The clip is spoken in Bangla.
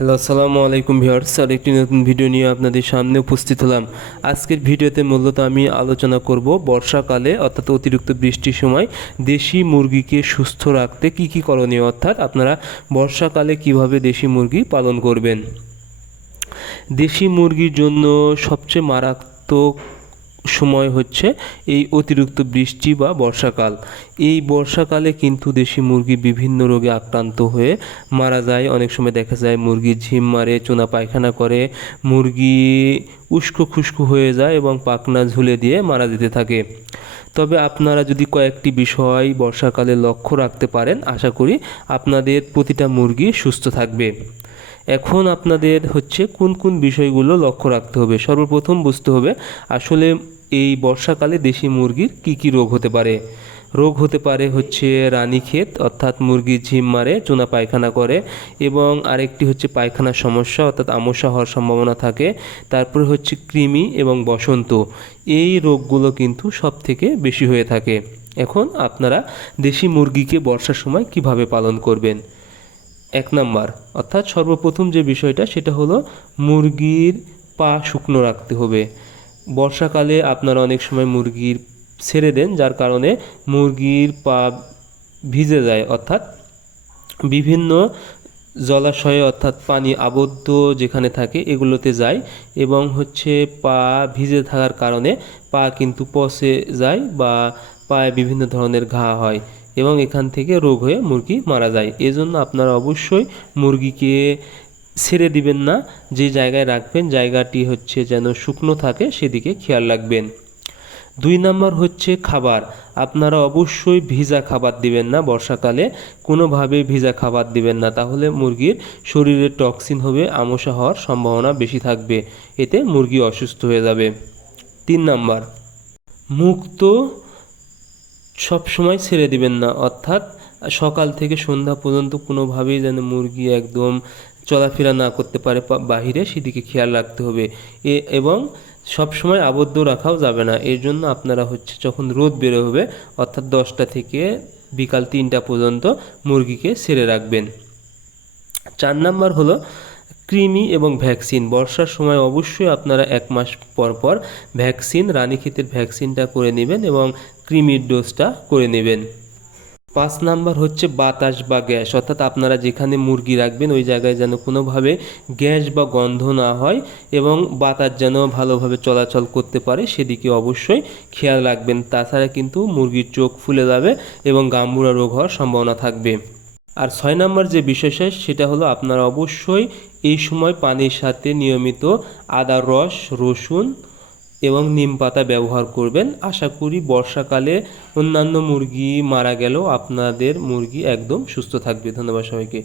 হ্যালো, আসসালামু আলাইকুম ভিউয়ার্স। আর একটি নতুন ভিডিও নিয়ে আপনাদের সামনে উপস্থিত হলাম। আজকের ভিডিওতে মূলত আমি আলোচনা করব বর্ষাকালে অর্থাৎ অতিরিক্ত বৃষ্টির সময় দেশি মুরগিকে সুস্থ রাখতে কি কি করণীয়, অর্থাৎ আপনারা বর্ষাকালে কিভাবে দেশি মুরগি পালন করবেন। দেশি মুরগির জন্য সবচেয়ে মারাত্মক সময় হচ্ছে এই অতিরিক্ত বৃষ্টি বা বর্ষাকাল। এই বর্ষাকালে কিন্তু দেশি মুরগি বিভিন্ন রোগে আক্রান্ত হয়ে মারা যায়। অনেক সময় দেখা যায় মুরগি ঝিম মারে, চুনা পায়খানা করে, মুরগি উস্কো খুস্কো হয়ে যায় এবং পাখনা ঝুলে দিয়ে মারা যেতে থাকে। তবে আপনারা যদি কয়েকটি বিষয় বর্ষাকালে লক্ষ্য রাখতে পারেন, আশা করি আপনাদের প্রতিটা মুরগি সুস্থ থাকবে। এখন আপনাদের হচ্ছে কোন কোন বিষয়গুলো লক্ষ্য রাখতে হবে। সর্বপ্রথম বুঝতে হবে আসলে এই বর্ষাকালে দেশি মুরগির কি কি রোগ হতে পারে। রোগ হতে পারে হচ্ছে রানীক্ষেত, অর্থাৎ মুরগি ঝিম মারে, চুনা পায়খানা করে, এবং আরেকটি হচ্ছে পায়খানার সমস্যা অর্থাৎ আমসা হওয়ার সম্ভাবনা থাকে। তারপরে হচ্ছে কৃমি এবং বসন্ত। এই রোগগুলো কিন্তু সব থেকে বেশি হয়ে থাকে। এখন আপনারা দেশি মুরগিকে বর্ষার সময় কিভাবে পালন করবেন। এক নাম্বার অর্থাৎ সর্বপ্রথম যে বিষয়টা সেটা হলো মুরগির পা শুকনো রাখতে হবে। বর্ষাকালে আপনারা অনেক সময় মুরগির ছেড়ে দেন, যার কারণে মুরগির পা ভিজে যায়, অর্থাৎ বিভিন্ন জলাশয়ে অর্থাৎ পানি আবদ্ধ যেখানে থাকে এগুলোতে যায় এবং হচ্ছে পা ভিজে থাকার কারণে পা কিন্তু পচে যায় বা পায়ে বিভিন্ন ধরনের ঘা হয় এবং এখান থেকে রোগ হয়ে মুরগি মারা যায়। এজন্য আপনারা অবশ্যই মুরগিকে ছেড়ে দিবেন না। যে জায়গায় রাখবেন জায়গাটি হচ্ছে যেন শুকনো থাকে, সেদিকে খেয়াল রাখবেন। দুই নাম্বার হচ্ছে খাবার। আপনারা অবশ্যই ভিজা খাবার দিবেন না বর্ষাকালে, কোনোভাবে ভিজা খাবার দিবেন না, তাহলে মুরগির শরীরে টক্সিন হবে, আমসা হওয়ার সম্ভাবনা বেশি থাকবে, এতে মুরগি অসুস্থ হয়ে যাবে। তিন নাম্বার, মুক্ত সবসময় ছেড়ে দিবেন না, অর্থাৎ সকাল থেকে সন্ধ্যা পর্যন্ত কোনোভাবেই যেন মুরগি একদম চলাফেরা না করতে পারে বাহিরে, সেদিকে খেয়াল রাখতে হবে। এবং সবসময় আবদ্ধ রাখাও যাবে না। এর জন্য আপনারা হচ্ছে যখন রোদ বেরো হবে অর্থাৎ 10টা থেকে বিকাল 3টা পর্যন্ত মুরগিকে ছেড়ে রাখবেন। 4 নাম্বার হলো কৃমি এবং ভ্যাকসিন। বর্ষার সময় অবশ্যই আপনারা 1 মাস পর পর ভ্যাকসিন, রানীক্ষেতের ভ্যাকসিনটা করে নেবেন এবং কৃমির ডোজটা করে নেবেন। 5 নাম্বার হচ্ছে বাতাস বা গ্যাস, অর্থাৎ আপনারা যেখানে মুরগি রাখবেন ওই জায়গায় যেন কোনোভাবে গ্যাস বা গন্ধ না হয় এবং বাতাস যেন ভালোভাবে চলাচল করতে পারে, সেদিকে অবশ্যই খেয়াল রাখবেন। তাছাড়া কিন্তু মুরগির চোখ ফুলে যাবে এবং গাম্বুরা রোগ হওয়ার সম্ভাবনা থাকবে। আর 6 নাম্বার যে বিষয়টা সেটা হলো আপনারা অবশ্যই এই সময় পানির সাথে নিয়মিত আদার রস, রসুন এবং নিম পাতা ব্যবহার করবেন। আশা করি বর্ষাকালে অন্যান্য মুরগি মারা গেলেও আপনাদের মুরগি একদম সুস্থ থাকবে। ধন্যবাদ সবাইকে।